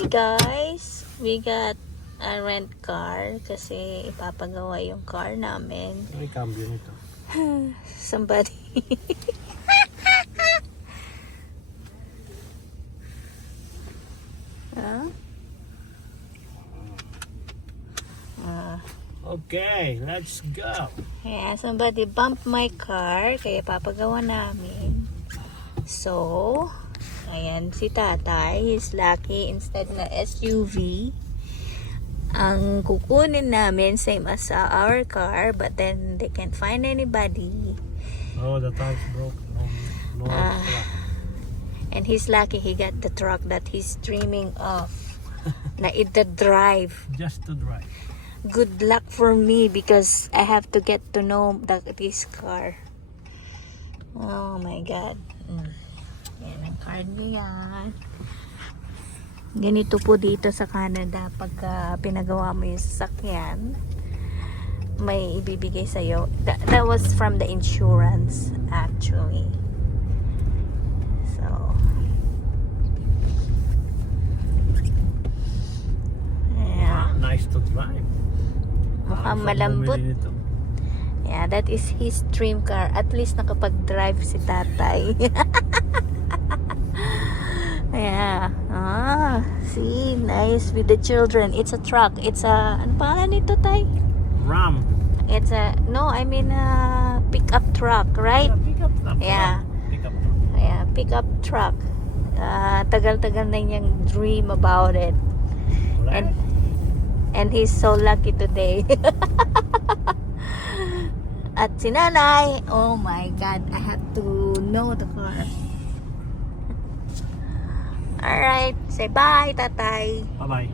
Hi guys, we got a rent car kasi ipapagawa yung car namin. May cambio nito. Somebody. Huh? Okay, let's go. Yeah, somebody bumped my car kaya papagawa namin. So, ayan si tatay, he's lucky instead na SUV. Ang kukunin namin same as our car, but then they can't find anybody. Oh, the tires broke. No truck. And he's lucky he got the truck that he's dreaming of. Na the drive. Just to drive. Good luck for me because I have to get to know this car. Oh my God. Yan ang card niya yan. Ganito po dito sa Canada pagka pinagawa mo yung sasakyan, may ibibigay sa'yo. That was from the insurance actually. So yeah. Nice to drive. Mukhang malambot. Yeah, that is his dream car. At least nakapag-drive si tatay. Yeah. See, nice with the children. It's a truck. It's a, ano pangalan nito, tay? Ram. It's a, no, I mean a pickup truck, right? Pickup truck. Yeah. Pickup truck. Yeah, pickup truck. Tagal-tagal na niyang dream about it. Right. And he's so lucky today. At si nanay, oh my God, I have to know the car. Alright, say bye, tatay. Bye-bye.